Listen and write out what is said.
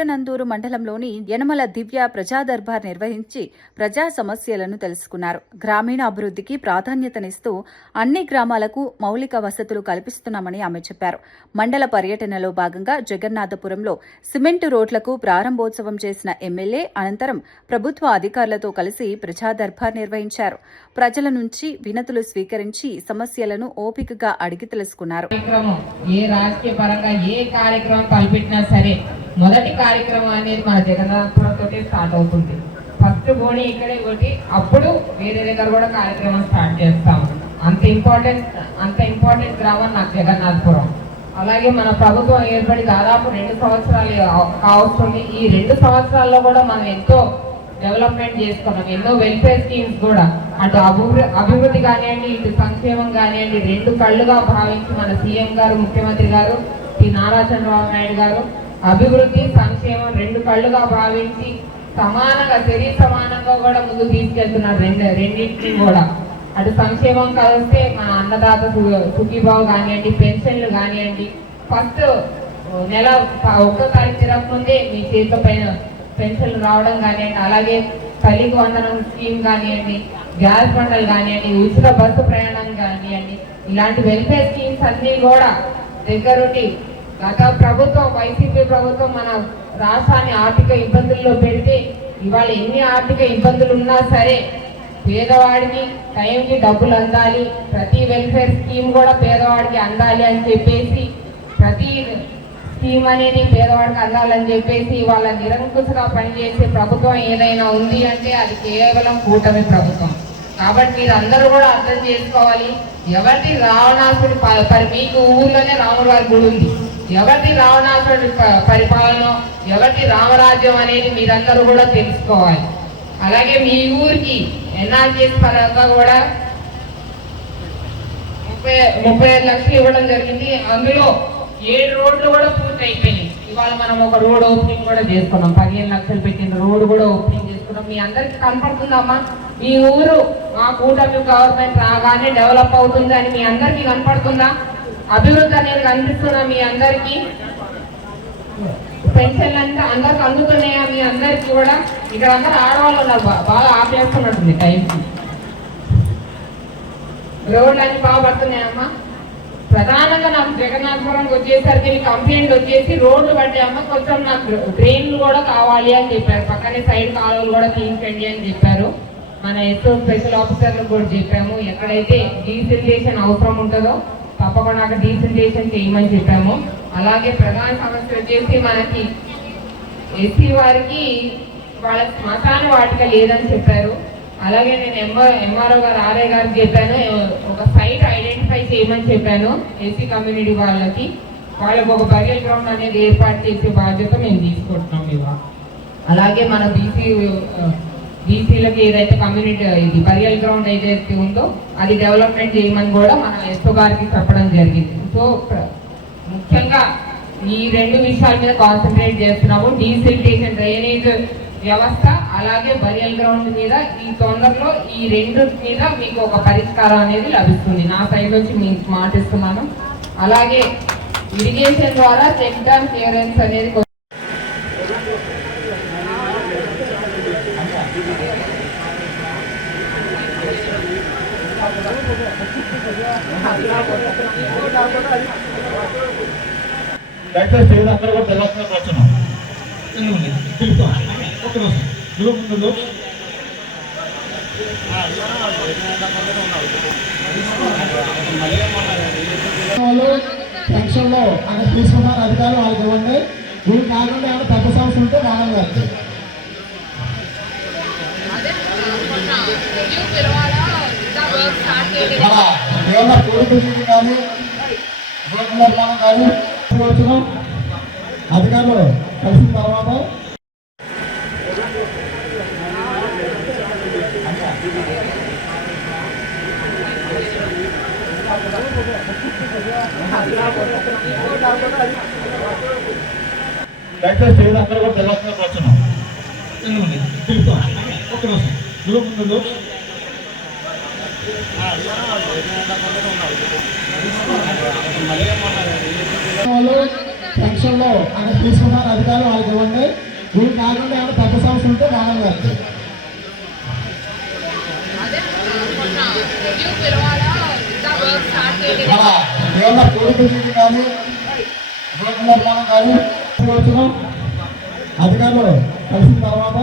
కోటనందూరు మండలంలోని యనమల దివ్య ప్రజా దర్బార్ నిర్వహించి ప్రజా సమస్యలను తెలుసుకున్నారు. గ్రామీణ అభివృద్ధికి ప్రాధాన్యతనిస్తూ అన్ని గ్రామాలకు మౌలిక వసతులు కల్పిస్తున్నామని ఆమె చెప్పారు. మండల పర్యటనలో భాగంగా జగన్నాథపురంలో సిమెంటు రోడ్లకు ప్రారంభోత్సవం చేసిన ఎమ్మెల్యే అనంతరం ప్రభుత్వ అధికారులతో కలిసి ప్రజా దర్బార్ నిర్వహించారు. ప్రజల నుంచి వినతులు స్వీకరించి సమస్యలను ఓపికగా అడిగి తెలుసుకున్నారు. ఏ రాజకీయ పరంగా ఏ కార్యక్రమం తలపెట్టినా సరే మొదటి కార్యక్రమం అనేది మన జగన్నాథపురం తోటి స్టార్ట్ అవుతుంది. ఫస్ట్ బోని ఇక్కడే ఒకటి, అప్పుడు వేరే దగ్గర కూడా కార్యక్రమం స్టార్ట్ చేస్తాము. అంత ఇంపార్టెంట్ గ్రామం నాకు జగన్నాథపురం. అలాగే మన ప్రభుత్వం ఏర్పడి దాదాపు 2 సంవత్సరాలు కావస్తుంది. ఈ 2 సంవత్సరాల్లో కూడా మనం ఎంతో డెవలప్మెంట్ చేసుకున్నాం. ఎన్నో వెల్ఫేర్ స్కీమ్స్ కూడా అటు అభివృద్ధి కానివ్వండి, ఇటు సంక్షేమం కానివ్వండి 2 కళ్ళుగా భావించి మన సీఎం గారు, ముఖ్యమంత్రి గారు నారా చంద్రబాబు నాయుడు గారు అభివృద్ధి సంక్షేమం 2 కళ్ళుగా భావించి సమానంగా సమానంగా కూడా ముందుకు తీసుకెళ్తున్నారు. రెండింటిని కూడా అటు సంక్షేమం కలిస్తే మన అన్నదాత సుఖీభావ కానివ్వండి, పెన్షన్లు కానివ్వండి, ఫస్ట్ నెల 1వ తారీఖు తిరగకముందే మీ చేతిలో పైన పెన్షన్లు రావడం కానివ్వండి, అలాగే తల్లికి వందనం స్కీమ్ కానివ్వండి, గ్యాస్ బండలు కానివ్వండి, ఉచిత బస్సు ప్రయాణం కానివ్వండి, ఇలాంటి వెల్ఫేర్ స్కీమ్స్ అన్ని కూడా దగ్గరుండి గత ప్రభుత్వం వైసీపీ ప్రభుత్వం మన రాష్ట్రాన్ని ఆర్థిక ఇబ్బందుల్లో పెడితే ఇవాళ ఎన్ని ఆర్థిక ఇబ్బందులు ఉన్నా సరే పేదవాడికి టైంకి డబ్బులు అందాలి, ప్రతి వెల్ఫేర్ స్కీమ్ కూడా పేదవాడికి అందాలి అని చెప్పేసి, ప్రతి స్కీమ్ అనేది పేదవాడికి అందాలని చెప్పేసి వాళ్ళ నిరంకుశగా పనిచేసే ప్రభుత్వం ఏదైనా ఉంది అంటే అది కేవలం కూటమి ప్రభుత్వం. కాబట్టి మీరు అందరూ కూడా అర్థం చేసుకోవాలి, ఎవరిది రావణాసుడి మీకు ఊర్లోనే రాముడి వారి గుడి ఉంది, ఎవరిది రావణాసుడి పరిపాలన, ఎవరిది రామరాజ్యం అనేది మీరందరూ కూడా తెలుసుకోవాలి. అలాగే మీ ఊరికి ఎన్ఆర్జీఎస్ పరంగా కూడా 35 లక్షలు ఇవ్వడం జరిగింది. అందులో 7 రోడ్లు కూడా పూర్తి అయిపోయినాయి. ఇవాళ మనం ఒక రోడ్ ఓపెనింగ్ కూడా చేసుకున్నాం. 15 లక్షలు పెట్టిన రోడ్ కూడా ఓపెనింగ్ చేసుకున్నాం. మీ అందరికి కనపడుతుందమ్మా మీ ఊరు మా కూటమి గవర్నమెంట్ రాగానే డెవలప్ అవుతుంది అని మీ అందరికీ కనపడుతుందా? అభివృద్ధి అనేది కనిపిస్తుందా మీ అందరికీ? పెన్షన్లు అంతా అందరికి అందుతున్నాయా మీ అందరికి కూడా? ఇక్కడ అందరు ఆడవాళ్ళు ఉన్నారు, బాగా ఆపేస్తున్నట్టుంది టైంకి. రోడ్లు అన్ని బాగా పడుతున్నాయమ్మా. ప్రధానంగా నాకు జగన్నాథపురంకి వచ్చేసరికి కంప్లైంట్ వచ్చేసి రోడ్లు పడ్డాయమ్మా, కొంచెం నాకు డ్రైన్లు కూడా కావాలి అని చెప్పారు. పక్కనే సైడ్ కాలువలు కూడా తీయించండి అని చెప్పారు. మన ఎస్ఓ స్పెషల్ ఆఫీసర్లకు కూడా చెప్పాము, ఎక్కడైతే డీసిల్టేషన్ అవసరం ఉంటుందో తప్పకుండా అక్కడ డీసిల్టేషన్ చేయమని చెప్పాము. అలాగే ప్రధాన సమస్య వచ్చేసి మనకి ఎస్సీ వారికి వాళ్ళ శ్మశాన వాటిక లేదని చెప్పారు. అలాగే నేను ఎంఆర్ఓ గారు ఆర్ఐ గారికి చెప్పాను, ఒక సైట్ ఐడెంటిఫై చేయమని చెప్పాను. ఎస్సీ కమ్యూనిటీ వాళ్ళకి ఒక బరియల్ గ్రౌండ్ అనేది ఏర్పాటు చేసే బాధ్యత మేము తీసుకుంటున్నాం ఇవాళ. అలాగే మన బీసీలకి ఏదైతే కమ్యూనిటీ ఇది బరియల్ గ్రౌండ్ ఏదైతే ఉందో అది డెవలప్మెంట్ చేయమని కూడా మన ఎస్ఓ గారికి చెప్పడం జరిగింది. సో ముఖ్యంగా ఈ 2 విషయాల మీద కాన్సన్ట్రేట్ చేస్తున్నాము. డీసిల్టేషన్ డ్రైనేజ్ వ్యవస్థ అలాగే బరియల్ గ్రౌండ్ మీద ఈ తొందరలో ఈ 2 మీద మీకు ఒక పరిష్కారం అనేది లభిస్తుంది. నా సైడ్ నుంచి మీకు మాటిస్తున్నాను. అలాగే ఇరిగేషన్ ద్వారా చెక్ డ్యామ్ క్లియరెన్స్ అనేది దయచేసి అందరూ కూడా తెలవాల్సిన కూర్చున్నాం. పెన్షన్లో అక్కడ తీసుకున్నారు అధికారులు, వాళ్ళకి ఇవ్వండి. వీళ్ళు కాకుండా ఏమైనా పెద్ద సమస్య ఉంటే రావడం గారు ఏమన్నా కోరికలు కానీ నిర్మాణం కానీ వచ్చినాం. అధికారులు కలిసిన తర్వాత దయచేసి అందరూ కూడా తెలవాల్సిన కూర్చున్నాం. సెక్షన్ లో అక్కడ తీసుకున్నారు అధికారులు వాళ్ళకి ఇవ్వండి. వీళ్ళు కాకుండా ఏమైనా పెద్ద సమస్య ఉంటే రావడం గారికి ఏమన్నా కోరికలు కానీ నిర్మాణం కానీ వచ్చిన అధికారులు కలిసిన తర్వాత